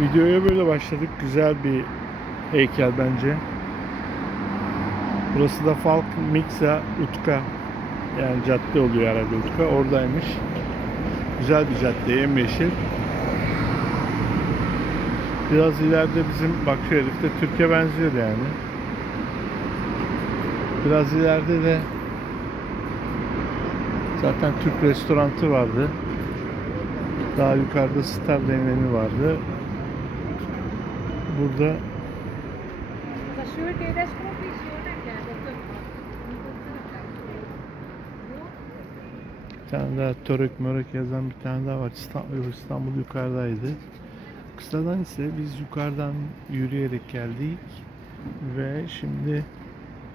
Videoya böyle başladık. Güzel bir heykel bence. Burası da Falk Mixa Utka. Yani cadde oluyor herhalde Utka. Oradaymış. Güzel bir cadde, yemyeşil. Biraz ileride bizim bak şu herif de Türkiye benziyor yani. Biraz ileride de zaten Türk restorantı vardı. Daha yukarıda Star deneyimi vardı burada bir tane daha török mörök yazan bir tane daha var. İstanbul, İstanbul yukarıdaydı. Kısadan ise biz yukarıdan yürüyerek geldik ve şimdi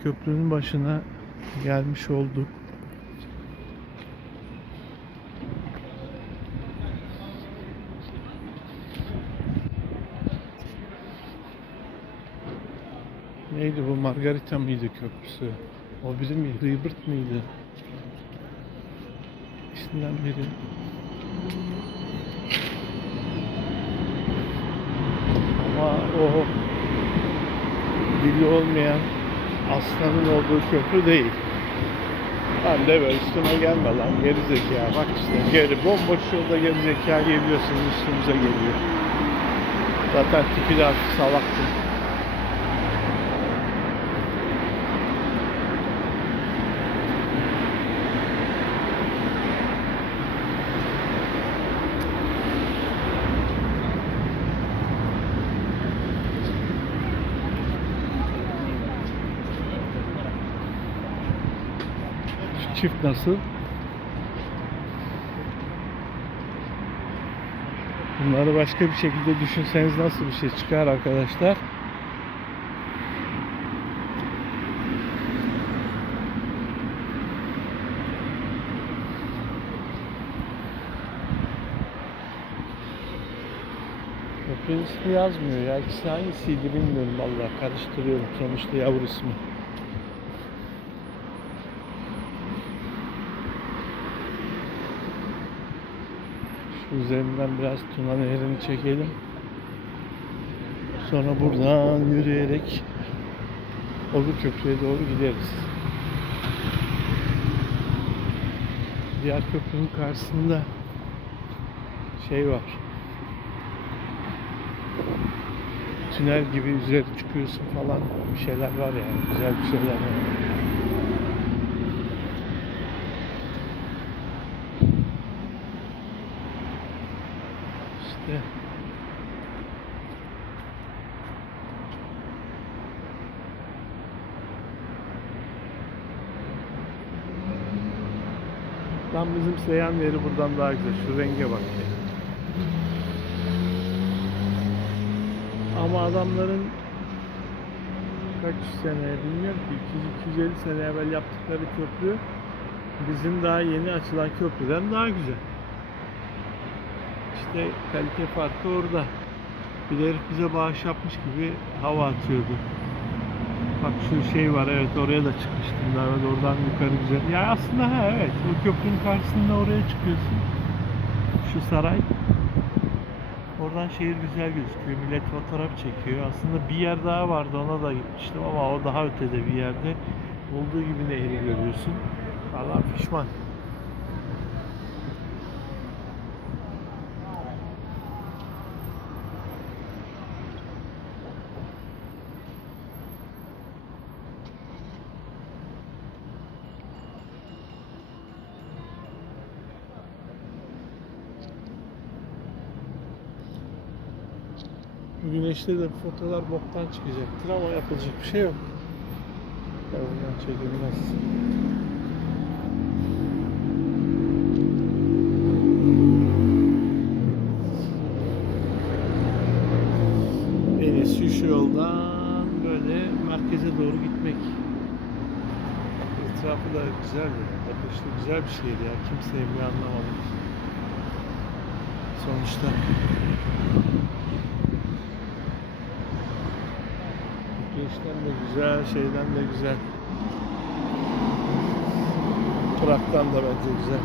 köprünün başına gelmiş olduk. Neydi bu Margarita mıydı köprüsü? O biri miydi? Hıybırt mıydı? İsimden biri. Ama o dili olmayan aslanın olduğu köprü değil. Ben de böyle üstüme gelme lan geri zeka. Bak işte geri bomboş yolda geri zeka geliyorsunuz üstümüze geliyor. Zaten tipi de hafif salaktı. Şu çift nasıl? Bunları başka bir şekilde düşünseniz nasıl bir şey çıkar arkadaşlar? Köpeğin ismi yazmıyor ya. İkisi hangisiydi bilmiyorum vallahi karıştırıyorum sonuçta yavru ismi. Üzerinden biraz Tuna Nehri'ni çekelim. Sonra buradan yürüyerek Obur Köprü'ye doğru gideriz. Diğer köprünün karşısında şey var. Tünel gibi üzeri çıkıyorsun falan bir şeyler var yani. Güzel bir şeyler var. İşte Lan bizim Seyhan yeri buradan daha güzel. Şu renge bak. Ama adamların kaç sene bilmiyorum ki 200-250 sene evvel yaptıkları köprü bizim daha yeni açılan köprüden daha güzel. İşte kalite farkı orada. Bir herif bize bağış yapmış gibi hava atıyordu. Bak şu şey var evet oraya da çıkmıştım daha evet oradan yukarı güzel. Ya aslında ha evet o köprünün karşısında oraya çıkıyorsun. Şu saray. Oradan şehir güzel gözüküyor. Millet fotoğraf çekiyor. Aslında bir yer daha vardı ona da gitmiştim ama o daha ötede bir yerde. Olduğu gibi nehri görüyorsun. Allah pişman. Bu güneşte de fotolar boktan çıkacaktır ama yapılacak bir şey yok. Ya buradan çekilmez. En iyisi şu yoldan böyle merkeze doğru gitmek. Etrafı da güzel de, bakışlı güzel bir şehir ya. Kim sevmiyor anlamadım. Sonuçta Güneşten de güzel, şeyden de güzel. Traktan da bence güzel.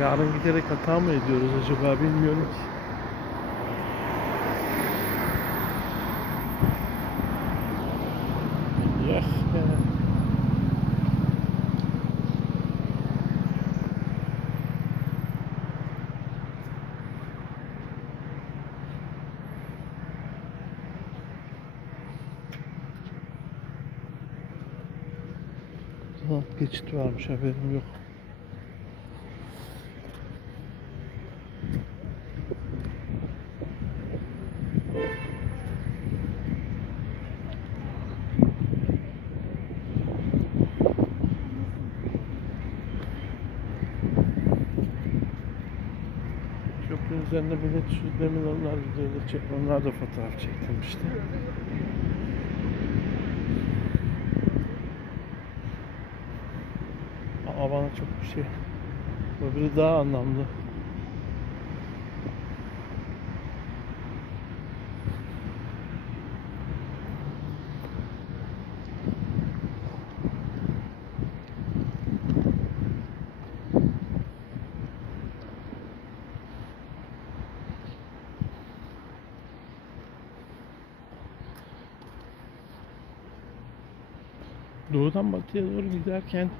Yarın giderek hata mı ediyoruz acaba bilmiyorum ki. Tamam, geçit varmış haberim yok. Köprünün üzerinde millet demin onlar videoda çek, onlar da fotoğraf çektirmişti. Bana çok bir şey. Öbürü daha anlamlı. Doğudan batıya doğru giderken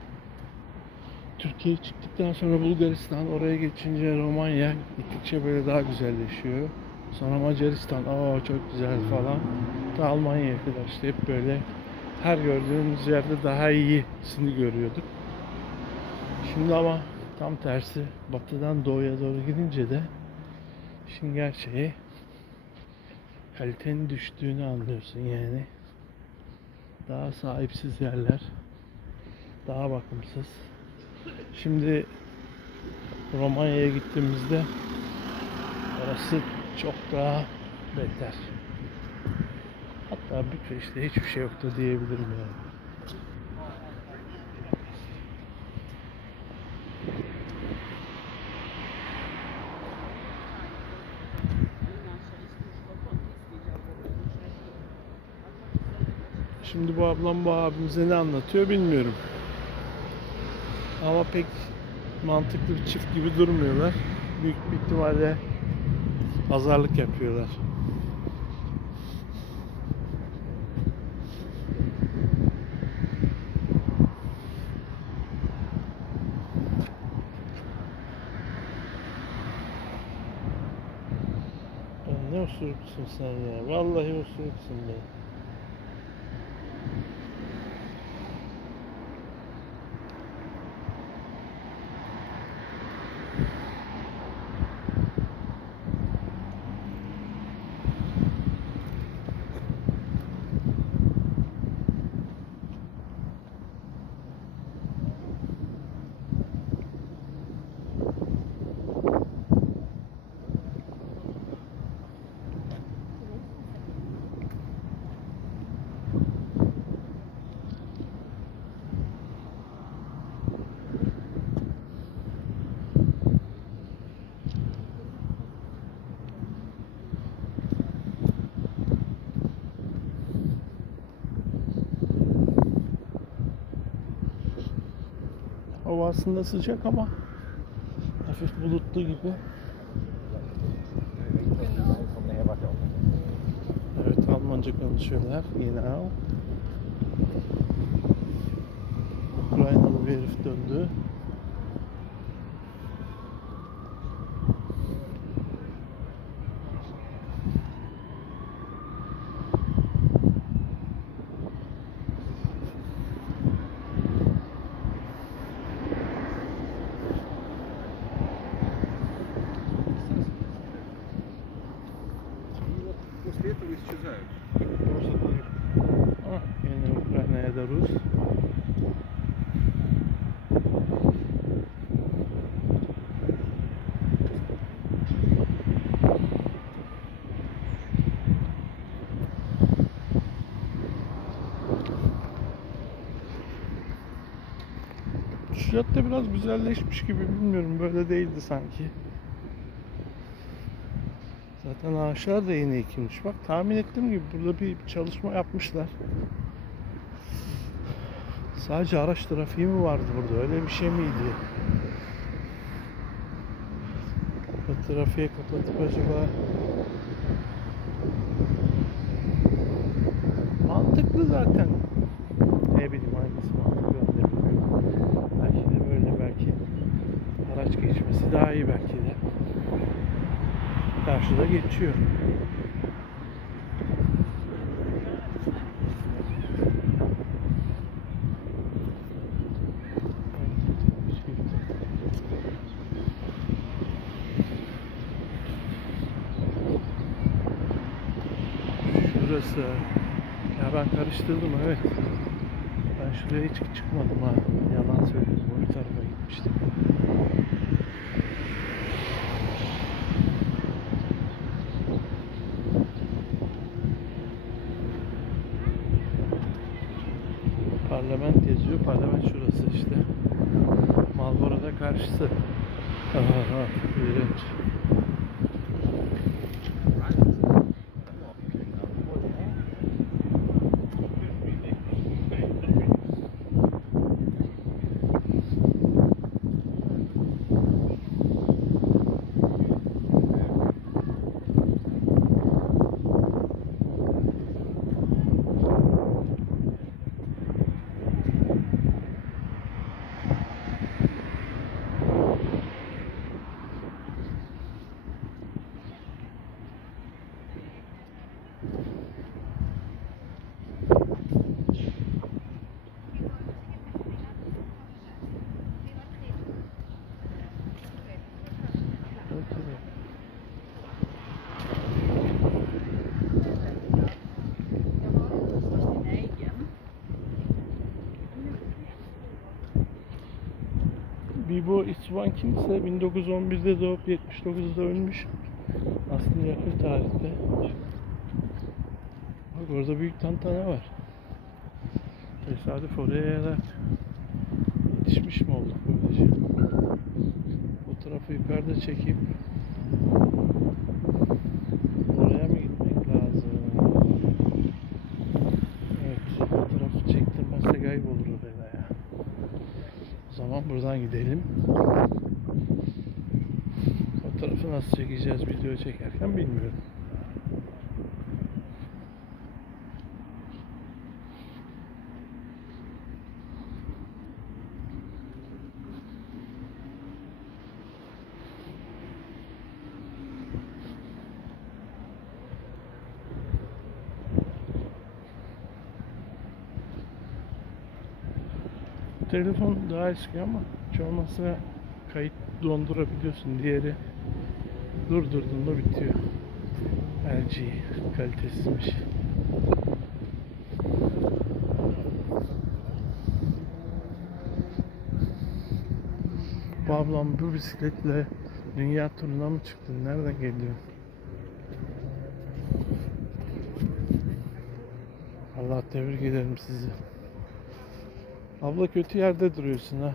Türkiye çıktıktan sonra Bulgaristan, oraya geçince Romanya gittikçe böyle daha güzelleşiyor. Sonra Macaristan, aa çok güzel falan. Ta Almanya'ya kadar işte hep böyle her gördüğümüz yerde daha iyisini görüyorduk. Şimdi ama tam tersi batıdan doğuya doğru gidince de işin gerçeği kalitenin düştüğünü anlıyorsun yani. Daha sahipsiz yerler, daha bakımsız. Şimdi Romanya'ya gittiğimizde orası çok daha beter. Hatta Bükreş'te hiçbir şey yoktu diyebilirim yani. Şimdi bu ablam bu abimize ne anlatıyor bilmiyorum. Ama pek mantıklı bir çift gibi durmuyorlar. Büyük bir ihtimalle pazarlık yapıyorlar. Ya ne osuruksun sen ya. Vallahi osuruksun be. Hava aslında sıcak ama hafif bulutlu gibi. Evet Almanca konuşuyorlar. Yine Ukraynalı bir herif döndü. Şu cadde biraz güzelleşmiş gibi bilmiyorum böyle değildi sanki. Zaten ağaçlar da yeni ekilmiş. Bak tahmin ettiğim gibi burada bir çalışma yapmışlar. Sadece araç trafiği mi vardı burada? Öyle bir şey miydi? O trafiğe kapatıp acaba mantıklı zaten. Ne bileyim hangisi mantıklı ben de bilmiyorum. Belki de böyle belki araç geçmesi daha iyi belki de. Karşıda geçiyor. Şurası. Ya ben karıştırdım evet. Ben şuraya hiç çıkmadım ha. Yalan söyledim. O tarafa gitmiştim. Bibo İsvan kimse 1911'de doğup 79'da ölmüş. Aslında yakın tarihte. Bak orada büyük tantana var. Tesadüf oraya yarar. Yetişmiş mi olduk böylece? Fotoğrafı yukarıda çekip oraya mı gitmek lazım? Evet, fotoğrafı çektirmezsek ayıp olur oraya ya. O zaman buradan gidelim. Fotoğrafı nasıl çekeceğiz video çekerken bilmiyorum. Telefon daha eski ama hiç kayıt dondurabiliyorsun. Diğeri durdurduğunda bitiyor. LG kalitesizmiş. Bu ablam bu bisikletle dünya turuna mı çıktın? Nereden geliyor? Allah tebrik ederim sizi. Abla kötü yerde duruyorsun ha.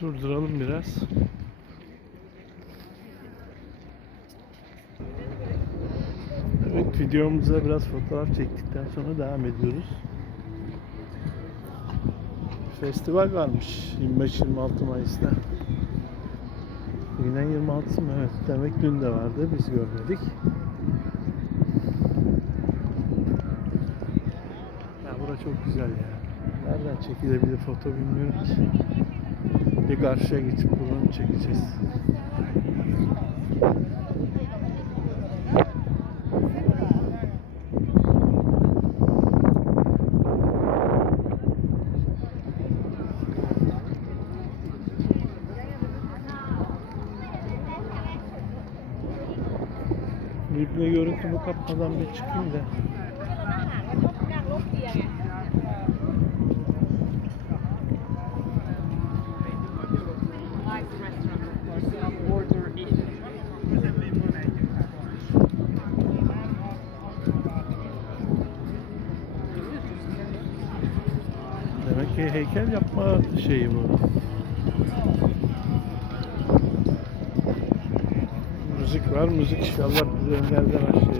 Durduralım biraz. Evet videomuza biraz fotoğraf çektikten sonra devam ediyoruz. Festival varmış 25-26 Mayıs'ta. Bugünden 26'sı mı? Evet. Demek dün de vardı. Biz görmedik. Ya bura çok güzel ya. Nereden çekilebilir foto bilmiyorum ki bir karşıya geçip buradan çekeceğiz. Birbirine görüntümü kapmadan bir çıkayım da. bir heykel yapma şeyi bu. Müzik var, müzik inşallah bize nereden aşağıya.